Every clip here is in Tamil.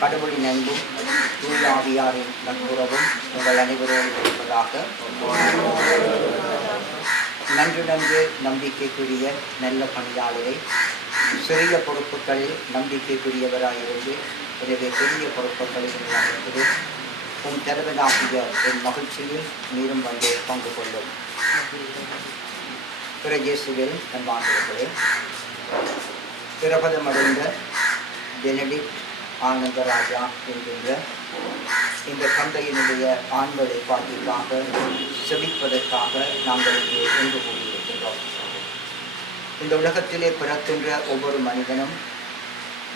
கடவுளின் அன்பும் தூயாவியாரின் நட்புறவும் உங்கள் அனைவரோடு இருப்பதாக. நன்று நன்று நம்பிக்கைக்குரிய நல்ல பணியாளரை சிறிய பொறுப்புகளில் நம்பிக்கைக்குரியவராயிருந்து எனவே பெரிய பொறுப்புகளில் நடந்தது உன் தலைவனாகிய என் மகிழ்ச்சியில் மீண்டும் வந்து பங்கு கொள்ளும். பிற இயேசுவில் அன்பானவர்களே, பிரபதமடைந்த பெனடிக்ட் ஆனந்தராஜா என்கின்ற இந்த தந்தையினுடைய ஆன்மலை பாட்டிற்காக செபிப்பதற்காக நாங்கள் இங்கே ஒன்று கூடியிருக்கின்றோம். இந்த உலகத்திலே பிறக்கின்ற ஒவ்வொரு மனிதனும்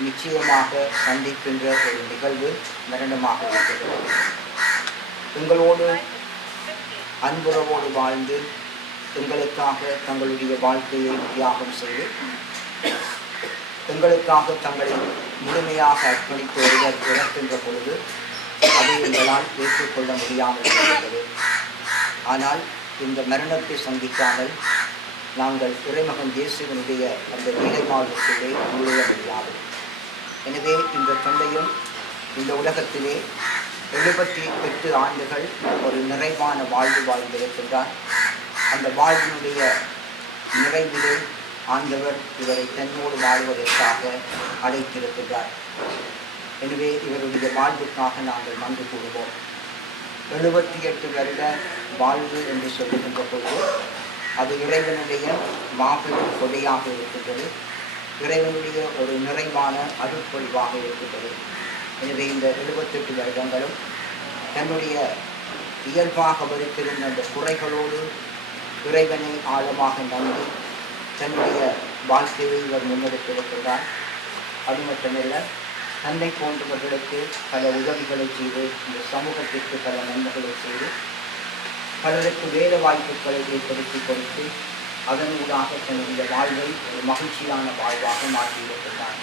நிச்சயமாக சந்திக்கின்ற ஒரு நிகழ்வு மரணமாக இருக்கிறது. எங்களோடு அன்புறவோடு வாழ்ந்து எங்களுக்காக தங்களுடைய வாழ்க்கையை தியாகம் செய்து எங்களுக்காக தங்களை முழுமையாக அர்ப்பணித்து ஒருவர் இறக்கின்ற பொழுது அதை எங்களால் ஏற்றுக்கொள்ள முடியாமல் இருக்கிறது. ஆனால் இந்த மரணத்தை சந்திக்காமல் நாங்கள் இறைமகன் இயேசுவினுடைய அந்த நீலை வாழ்வுக்குள்ளே நுழைய முடியாது. எனவே இந்த தந்தையும் இந்த உலகத்திலே 78 ஆண்டுகள் ஒரு நிறைவான வாழ்வு வாழ்ந்திருக்கின்றார். அந்த வாழ்வினுடைய நிறைவிலே ஆண்டவர் இவரை தன்னோடு வாழ்வதற்காக அழைத்திருக்கின்றார். எனவே இவருடைய வாழ்வுக்காக நாங்கள் நன்றி கூறுவோம். 78 வருட வாழ்வு என்று சொல்லுகின்ற பொழுது அது இறைவனுடைய மாபெரும் கொடையாக இருக்கின்றது. இறைவனுடைய ஒரு நிறைவான அருட்பொழிவாக இருக்கின்றது. எனவே இந்த 78 வருடங்களும் தன்னுடைய இயல்பாக வருத்திருந்த அந்த குறைகளோடு இறைவனை ஆழமாக நம்பி தன்னுடைய வாழ்க்கையை இவர் முன்னெடுத்திருக்கிறார். அது மட்டுமல்ல, தன்னை போன்றவர்களுக்கு பல உதவிகளை செய்து இந்த சமூகத்திற்கு பல நன்மைகளை செய்து பலருக்கு வேலை வாய்ப்புகளை ஏற்படுத்தி கொடுத்து அதன் ஊடாக தன்னுடைய வாழ்வை ஒரு மகிழ்ச்சியான வாழ்வாக மாற்றியிருக்கிறார்.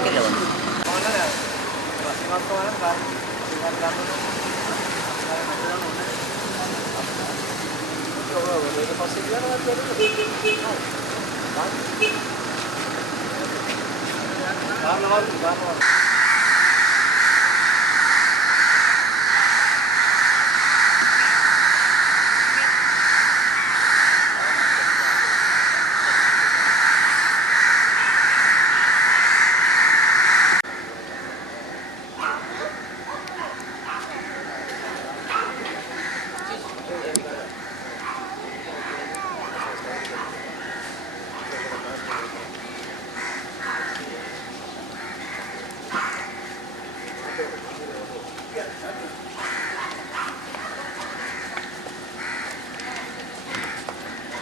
கிடைக்கல வந்து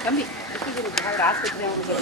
தம்பி அவர் ஆஸ்பத்திரி அவங்க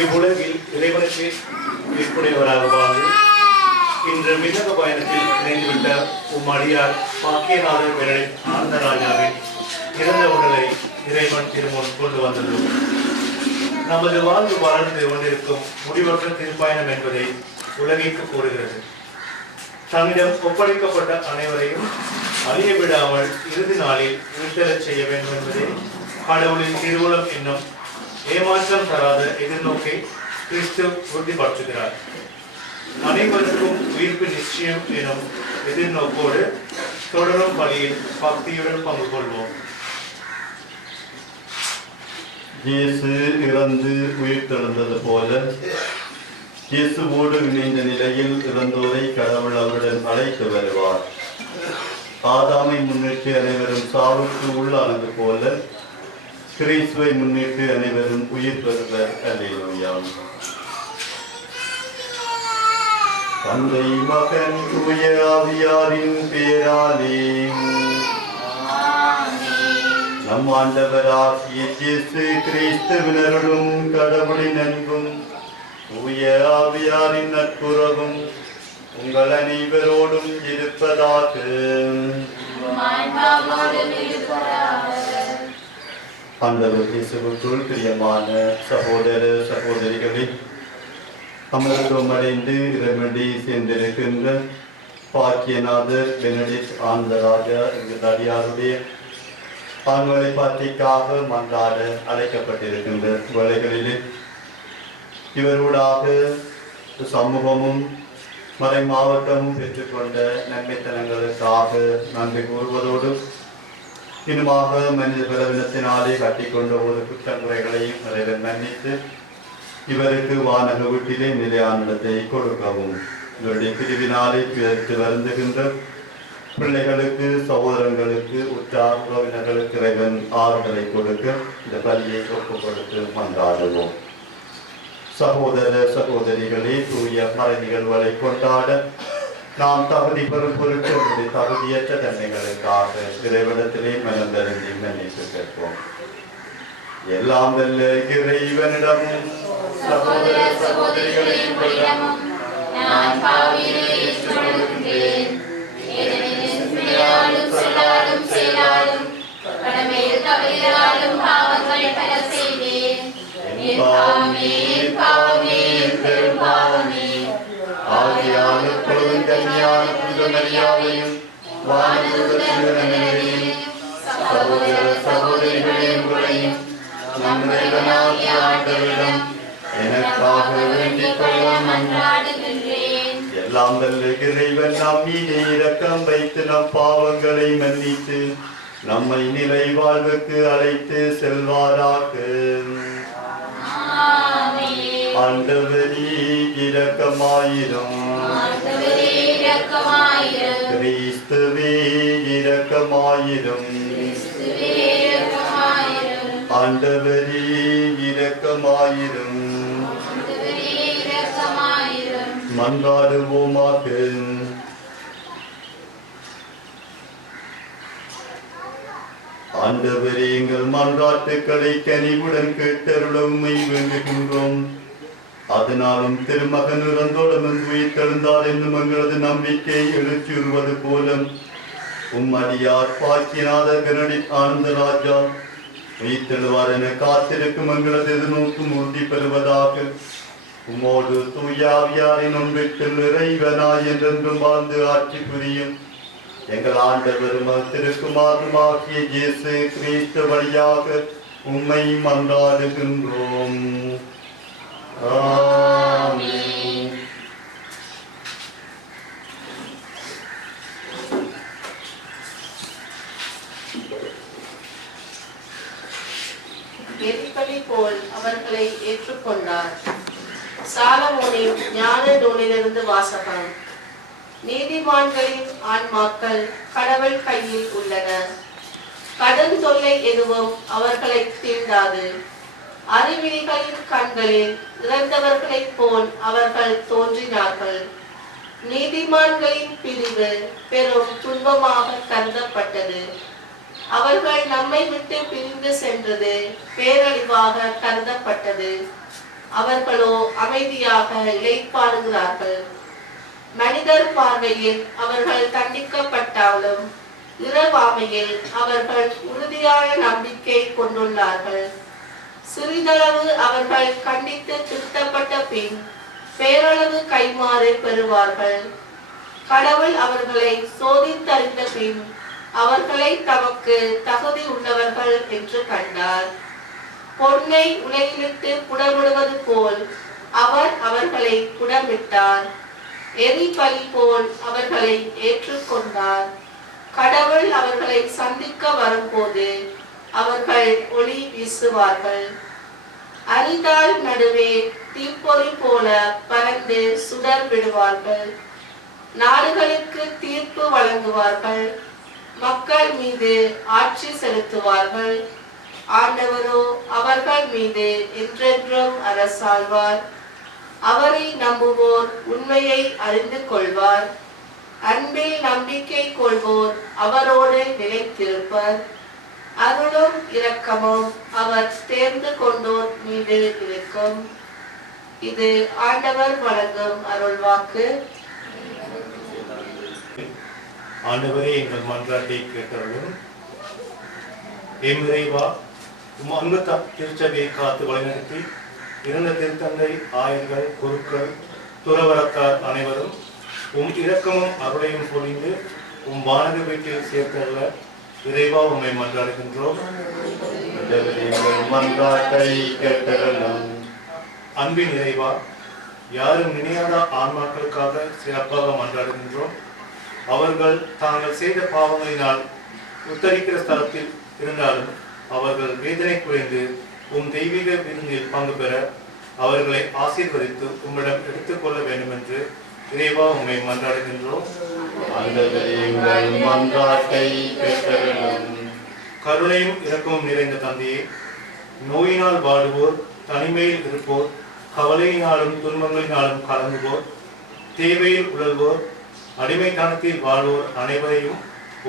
இவ்வுலகில் இறைவனுக்கு விற்புடையவராக வாழ்ந்து இன்று மின்னக பயணத்தில் இணைந்துவிட்ட அடியார் பாக்கியநாதர் பெரலின் ஆனந்தராஜாவின் இறந்த உடலை இறைவன் திருமுன் கொண்டு வந்தது. நமது வாழ்வு வளர்ந்து கொண்டிருக்கும் முடிவற்ற திருப்பயணம் என்பதை உலகிற்கு கூறுகிறது. தன்னிடம் ஒப்படைக்கப்பட்ட அனைவரையும் அழிய விடாமல் இறுதி நாளில் விடுதலை செய்ய வேண்டும் என்பதே கடவுளின் திருவுளம் என்னும் ஏமாற்றம் தராத எதிர்நோக்கை கிறிஸ்து உறுதிப்படுத்துகிறார். அனைவருக்கும் உயிர்ப்பு நிச்சயம் எனும் எதிர்நோக்கோடு தொடரும் பலியில் பக்தியுடன் பங்கு கொள்வோம். இயேசு இறந்து உயிர் தெழுந்தது போல இயேசுவோடு இணைந்த நிலையில் இறந்தோரை கடவுள் அவருடன் அழைத்து வருவார். ஆதாமை முன்னிட்டு அனைவரும் சாவுக்கு உள்ளானது போல கிறிஸ்துவை முன்னிட்டு அனைவரும் உயிர் பெறுவர். அல்லேலூயா. தந்தை மகன் தூய ஆவியாரின் பேராலே நம் ஆண்டவராகிய இயேசு கிறிஸ்துவினருடன் கடவுளின் அன்பும் தூய ஆவியாரின் நட்புறவும் உங்கள் அனைவரோடும் இருப்பதாக. ஆண்டவர் இயேசுவுக்குள் பிரியமான சகோதர சகோதரிகளே, அமர்த்துவம் அடைந்து இறைவனடி சேர்ந்திருக்கின்ற பாக்கியநாதர் பெனடிக்ட் ஆனந்தராஜா எங்கள் அடியாருடைய ஆண்களை பார்த்திக்காக மன்றாட அழைக்கப்பட்டிருக்கின்ற வேளைகளிலே இவரோடாக சமூகமும் மறை மாவட்டமும் பெற்றுக்கொண்ட நன்மைத்தனங்களுக்காக நன்றி கூறுவதோடு இன்னுமாக மனித பலவீனத்தினாலே கட்டிக்கொண்ட ஒரு குற்றங்குறைகளையும் இறைவன் மன்னித்து இவருக்கு வானக வீட்டிலே நிலையான இடத்தை கொடுக்கவும், இவருடைய பிரிவினாலே பிறத்து வருந்துகின்ற பிள்ளைகளுக்கு சகோதரங்களுக்கு உற்றார் உறவினர்களுக்கு இறைவன் ஆறுதலை கொடுக்க இந்த பலியை ஒப்புக் கொடுத்து மன்றாடுவோம். சகோதர சகோதரிகளே, தூய மறை நிகழ்வுகளை கொண்டாட நாம் தகுதி பெறும் பொருட்டு தகுதியற்ற தன்மைகளுக்காக இறைவனத்திலே மனம் தருந்தி மன்னிப்பு கேட்போம். எல்லாம் வல்ல இறைவனிடமும் சகோதர சகோதரிகளின் நான் பாவியை ஏற்றுக்கொள்கிறேன். சொல்லாலும் செயலாலும் கடமையில் தவறினாலும் பாவங்கள் பல செய்தேன். ஆகியான பொருந்தன்மையான புதுமரியாதையும் சகோதர சகோதரிகளையும் உங்களையும் நம்முடைய ஆண்டவரிடம் எனக்காக வேண்டிக் கொள்ள மன்றாடுகின்றேன். எல்லாம் வல்ல இறைவன் நம் மீது இரக்கம் வைத்து நம் பாவங்களை மன்னித்து நம்மை நிலை வாழ்வுக்கு அழைத்து செல்வாராக. ஆண்டவரே இரக்கமாயிரும். கிறிஸ்துவே இரக்கமாயிரும். ஆண்டவரே இரக்கமாயிரும். மன்றாடுவோமாக. ஆண்டவரே எங்கள் மன்றாட்டுக்களை கனிவுடன் கேட்டருள உம்மை வேண்டுகின்றோம். அதனாலும் திருமகன் இறந்தோடும் உயிர்த்தெழுந்தார் என்னும் எங்களது நம்பிக்கை எழுச்சியுறுவது போல உம்மடியார் பாக்கியநாதர் பெனடிக்ட் ஆனந்தராஜா உயிர்த்தெழுவார் என காத்திருக்கும் எங்களது எதிர்நோக்கும் உறுதி பெறுவதாக. உம்மோடு தூயாவியாரின் ஒன்றிற்குள் இறைவனாய் என்றென்றும் வாழ்ந்து ஆட்சி புரியும் எங்கள் ஆண்டவரும் திருக்குமாரனுமாகிய இயேசு கிறிஸ்து வழியாக உம்மை மன்றாடுகின்றோம். ஆமென். எரிபலி போல் அவர்களை ஏற்றுக்கொண்டார். சாலமோனின் ஞான நூலிலிருந்து வாசகம். நீதிமான்களின் ஆன்மாக்கள் கடவுள் கையில் உள்ளன. கடன் தொல்லை எதுவும் அவர்களை தீண்டாது. அறிவிலிகளின் கண்களில் இறந்தவர்களைப் போல் அவர்கள் தோன்றினார்கள். நீதிமான்களின் பிரிவு பெரும் துன்பமாக கருதப்பட்டது. அவர்கள் நம்மை விட்டு பிரிந்து சென்றது பேரழிவாக கருதப்பட்டது. அவர்களோ அமைதியாக இளைப்பாறுகிறார்கள். மனிதர் பார்வையில் அவர்கள் தண்டிக்கப்பட்டாலும் இரவாமையில் அவர்கள் உறுதியான நம்பிக்கை கொண்டுள்ளார்கள். சிறிதளவு அவர்கள் கண்டித்து திருத்தப்பட்ட பின் பேரளவு கைமாறு பெறுவார்கள். கடவுள் அவர்களை சோதித்தறிந்த பின் அவர்களை தமக்கு தகுதி உள்ளவர்கள் என்று கண்டார். பொன்னை உலகிலிட்டு புடமிடுவது போல் அவர் அவர்களை புடமிட்டார். எரிபலி போல் அவர்களை ஏற்றுக்கொண்டார். கடவுள் அவர்களை சந்திக்க வரும்போது அவர்கள் ஒளி வீசுவார்கள். அரிதாள் நடுவே தீப்பொறி போல பறந்து சுடர் விடுவார்கள். நாடுகளுக்கு தீர்ப்பு வழங்குவார்கள். மக்கள் மீது ஆட்சி செலுத்துவார்கள். ஆண்டவரோ அவர்கள் மீது என்றென்றும் அரசாழ்வார். அவரை நம்புவோர் உண்மையை அறிந்து கொள்வார். அன்பில் நம்பிக்கை கொள்வோர் அவரோடு நிலைத்திருப்பர். அருளும் இரக்கமும் அவர் தேர்ந்து கொண்டோர் மீது இருக்கும். இது ஆண்டவர் வழங்கும் அருள்வாக்கு. ஆண்டவரே எங்கள் மன்றாட்டை கேட்டவர்களும் இறைவா உம் அன்பு திருச்சபையை காத்து வழிநடத்தி இருந்த திருத்தந்தை ஆயர்கள் குருக்கள் துறவரத்தார் அனைவரும் உம் இரக்கமும் அருளையும் பொழிந்து உம் வானக வீட்டில் சேர்த்தல்ல இறைவா உம்மை மன்றாடுகின்றோம். அன்பின் இறைவா யாரும் நினையாத ஆன்மாக்களுக்காக சிறப்பாக மன்றாடுகின்றோம். அவர்கள் தாங்கள் செய்த பாவங்களினால் உத்தரிக்கிற ஸ்தலத்தில் இருந்தாலும் அவர்கள் வேதனை குறைந்து உம் தெய்வீக விருந்தில் பங்கு பெற அவர்களை ஆசீர்வதித்து உம்மிடம் எடுத்துக்கொள்ள வேண்டும் என்று இறைவா உம்மை மன்றாடுகின்றோம். கருணையும் இரக்கமும் நிறைந்த தந்தையே, நோயினால் வாடுவோர், தனிமையில் இருப்போர், கவலையினாலும் துன்பங்களினாலும் கலங்குவோர், தேவையில் உழல்வோர், அடிமைத்தனத்தில் வாழ்வோர் அனைவரையும்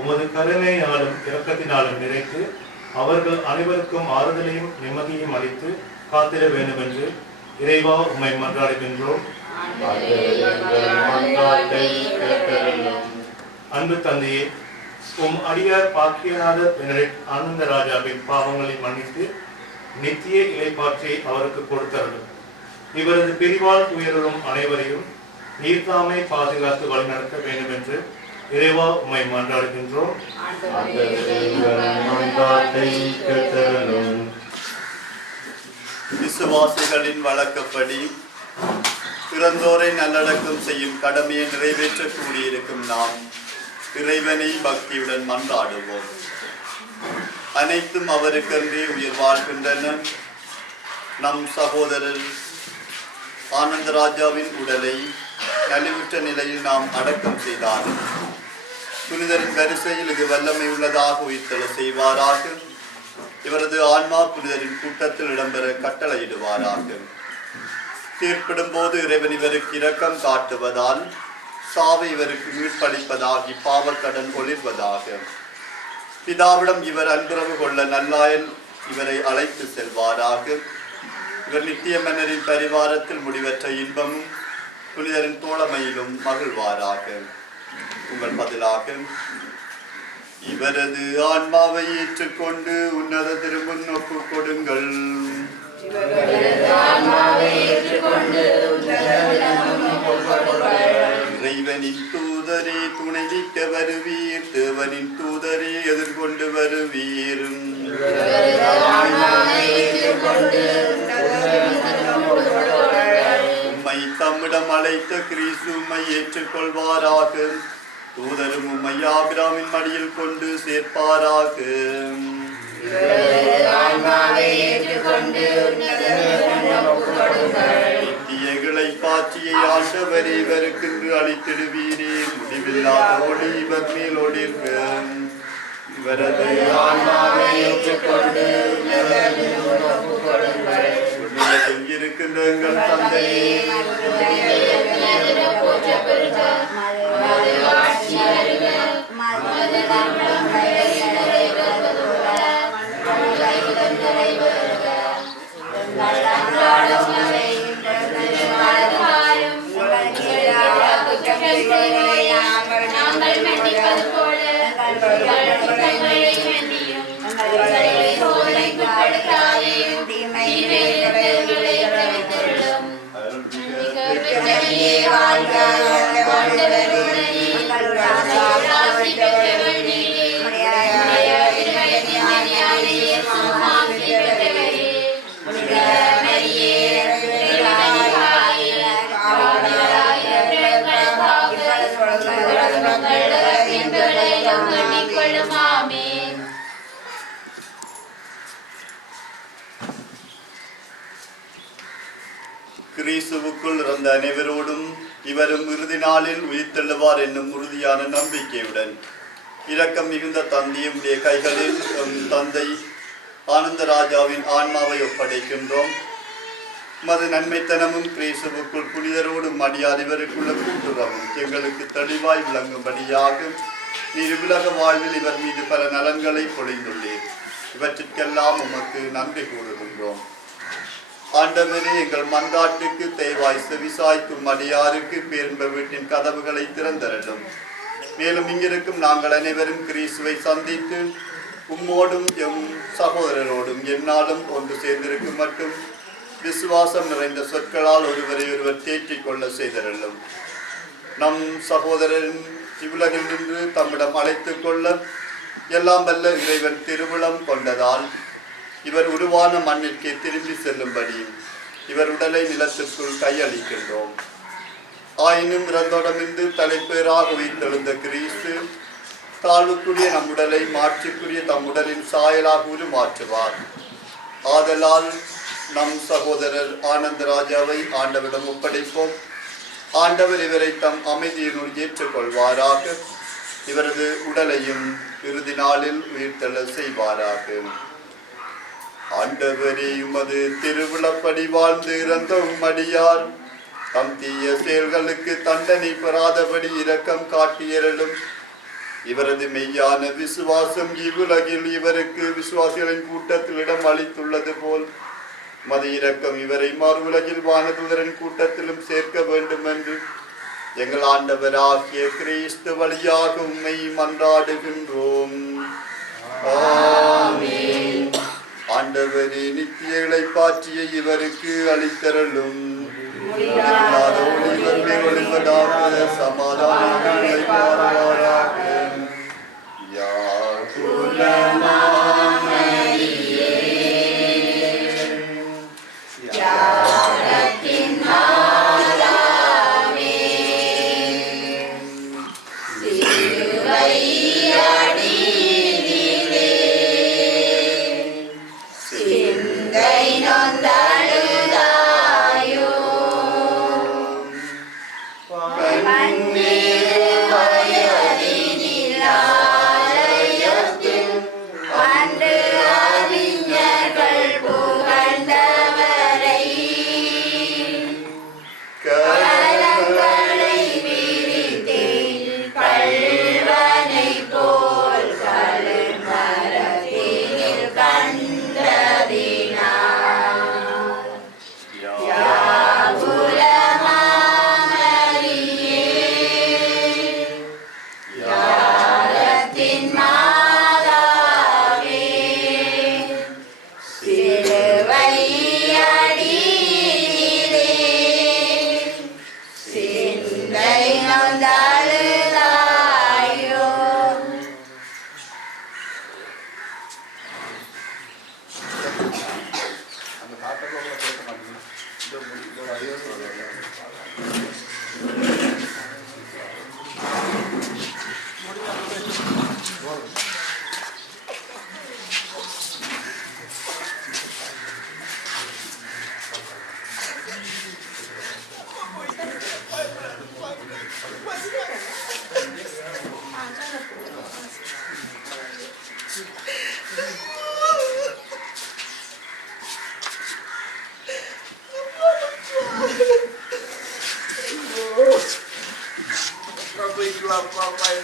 உமது கருணையினாலும் இரக்கத்தினாலும் நிறைத்து அவர்கள் அனைவருக்கும் ஆறுதலையும் நிம்மதியையும் அளித்து காத்திட வேண்டும் என்று இறைவா உம்மை மன்றாடுகின்றோம். அன்பு தந்தையே, உம் அடியார் பாக்கியநாதர் பெனடிக்ட் ஆனந்தராஜாவின் பாவங்களை மன்னித்து நித்திய இளைப்பாற்றி அவருக்கு கொடுத்தருளும். இவரது பிரிவால் உயரும் அனைவரையும் நீர்தாமை பாதுகாத்து வழிநடத்த வேண்டும் என்று இறைவா உம்மை மன்றாடுகின்றோம். விசுவாசிகளின் வழக்கப்படி பிறந்தோரை நல்லடக்கம் செய்யும் கடமையை நிறைவேற்ற கூடியிருக்கும் நாம் இறைவனை பக்தியுடன் மன்றாடுவோம். அனைத்தும் அவருக்கென்றே உயிர் வாழ்கின்றன. நம் சகோதரர் ஆனந்தராஜாவின் உடலை நலிவுற்ற நிலையில் நாம் அடக்கம் செய்தாலும் புனிதரின் வரிசையில் இது வல்லமை உள்ளதாக உயிர்த்தெழ செய்வாராக. இவரது ஆன்மா புனிதரின் கூட்டத்தில் இடம்பெற கட்டளையிடுவாராக. தீர்ப்பிடும் போது இறைவன் இவருக்கு இரக்கம் காட்டுவதால் சாவை இவருக்கு மீட்பளிப்பதாகி பாவக்கடன் ஒளிர்வதாக. பிதாவிடம் இவர் அன்புறவு கொள்ள நல்லாயன் இவரை அழைத்து செல்வாராக. இவர் நித்திய மன்னரின் பரிவாரத்தில் முடிவற்ற இன்பமும் புனிதரின் தோழமையிலும் மகிழ்வாராக. உங்கள் பதிலாக இவரது ஆன்மாவை ஏற்றுக்கொண்டு உன்னத திருமுன் ஒப்பு கொடுங்கள். இறைவனின் தூதரே துணை நிற்க வருவீர், தேவனின் தூதரே எதிர்கொண்டு வருவீர். உம்மை தம்மிடம் அழைத்த கிறிஸ்து உம்மை ஏற்றுக்கொள்வாராக. தூதரும் உம்மை ஆபிரகாமின் மடியில் கொண்டு சேர்ப்பாராக. நித்தியங்களை பாற்றியை ஆண்டவரே இவருக்கென்று அளித்திடுவீரே. முடிவில்லாத ஒளி இவர் மேல் ஒளிர்க. இவரது ஆன்மாவை ஏற்றுக்கொண்டு இருக்கின்ற எங்கள் தந்தையே, கிறிஸ்துவுக்குள் இருந்த அனைவரோடும் இவரும் இறுதி நாளில் உயிர்த்தெழுவார் என்னும் உறுதியான நம்பிக்கையுடன் இரக்கம் மிகுந்த தந்தையுடைய கைகளில் தந்தை ஆனந்தராஜாவின் ஆன்மாவை ஒப்படைக்கின்றோம். மது நன்மைத்தனமும் கிறிஸ்துவுக்குள் புனிதரோடும் அடியார் இவருக்குள்ள கூட்டுறவும் எங்களுக்கு தெளிவாய் விளங்கும்படியாக நீர் உலக வாழ்வில் இவர் மீது பல நலன்களை பொழிந்துள்ளீர். இவற்றிற்கெல்லாம் உமக்கு நன்றி கூறுகின்றோம். ஆண்டவரே, எங்கள் மன்றாட்டுக்கு தேவாய் செவிசாய்க்கும் அடியாருக்கு பேரும்ப வீட்டின் கதவுகளை திறந்தரலும். மேலும் இங்கிருக்கும் நாங்கள் அனைவரும் கிறிஸ்துவை சந்தித்து உம்மோடும் எம் சகோதரரோடும் எந்நாளும் ஒன்று சேர்ந்திருக்கும் மட்டும் விசுவாசம் நிறைந்த சொற்களால் ஒருவரை ஒருவர் தேற்றிக் கொள்ள செய்தரலும். நம் சகோதரன் இவ்வுலகில் நின்று தம்மிடம் அழைத்துக் கொள்ள எல்லாம் வல்ல இறைவன் திருவுளம் கொண்டதால் இவர் உருவான மண்ணிற்கே திரும்பி செல்லும்படி இவர் உடலை நிலத்திற்குள் கையளிக்கின்றோம். ஆயினும் இறந்தோடமிருந்து தலைப்பேராக உயிர்த்தெழுந்த கிறிஸ்து தாழ்வுக்குரிய நம் உடலை மாற்றுக்குரிய தம் உடலின் சாயலாக உருமாற்றுவார். ஆதலால் நம் சகோதரர் ஆனந்தராஜாவை ஆண்டவரிடம் ஒப்படைப்போம். ஆண்டவர் இவரை தம் அமைதியினுள் ஏற்றுக்கொள்வாராக. இவரது உடலையும் இறுதி நாளில் உயிர்த்தெழ செய்வாராக. ஆண்டவரே, உமது திருவிழப்படி வாழ்ந்து இறந்த உம்மடியார் தம் தீய செயல்களுக்கு தண்டனை பெறாதபடி இரக்கம் காட்டியருளும். இவரது மெய்யான விசுவாசம் இவ்வுலகில் இவருக்கு விசுவாசிகளின் கூட்டத்தில் இடம் அளித்துள்ளது போல் மது இரக்கம் இவரை மறு உலகில் வானதூதரின் கூட்டத்திலும் சேர்க்க வேண்டும் என்று எங்கள் ஆண்டவராகிய கிறிஸ்து வழியாக உம்மை மன்றாடுகின்றோம். ஆமென். ஆண்டவரே, நித்தியங்களை பாற்றிய இவருக்கு அளித்தரலும். சமாதானங்களை பாருவாராக.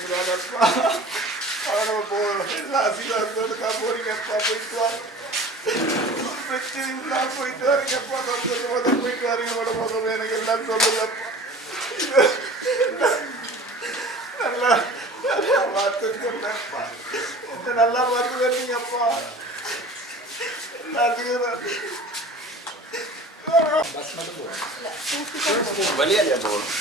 இருக்கிறாங்கப்பா. அவனை எல்லா ஆசீர்வாதத்தோடுக்கா போறீங்கப்பா, போயிட்டு வாங்க. பிரச்சனை இல்லாம போயிட்டு வரீங்கப்பா, சந்தோஷமா போயிட்டு வரீங்க. உடம்பு எனக்கு எல்லாம் சொல்லுங்கப்பா. நல்லா நல்லா பார்த்துருக்கேன்ப்பா. நல்லா பார்த்துக்கிறீங்கப்பா. எல்லாத்துக்கும் வெளியே போகணும்.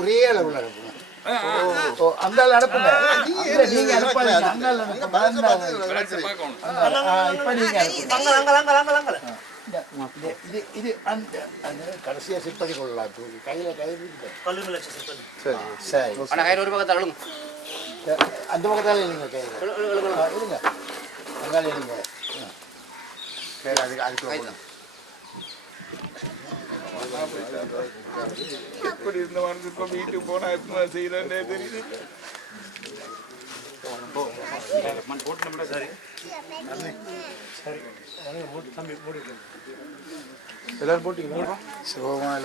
ஒரே அளவுல இருக்கும். அந்த அனுப்புங்க. நீங்க அனுப்பாதீங்க. இப்ப நீங்க இது அந்த கடைசியா சிற்பதி கொள்ளலாம். கையில கயிறு சரி சரி ஒரு பக்கத்தாலும் அந்த பக்கத்தால இல்லைங்க கையில இருங்க அங்கால இல்லைங்க. சரி அதுக்கு எப்படி இருந்தவனுக்கு இப்போ வீட்டுக்கு போனா எத்தனை செய்யறே தெரியுது. எல்லாரும் போட்டீங்களா? சிவமான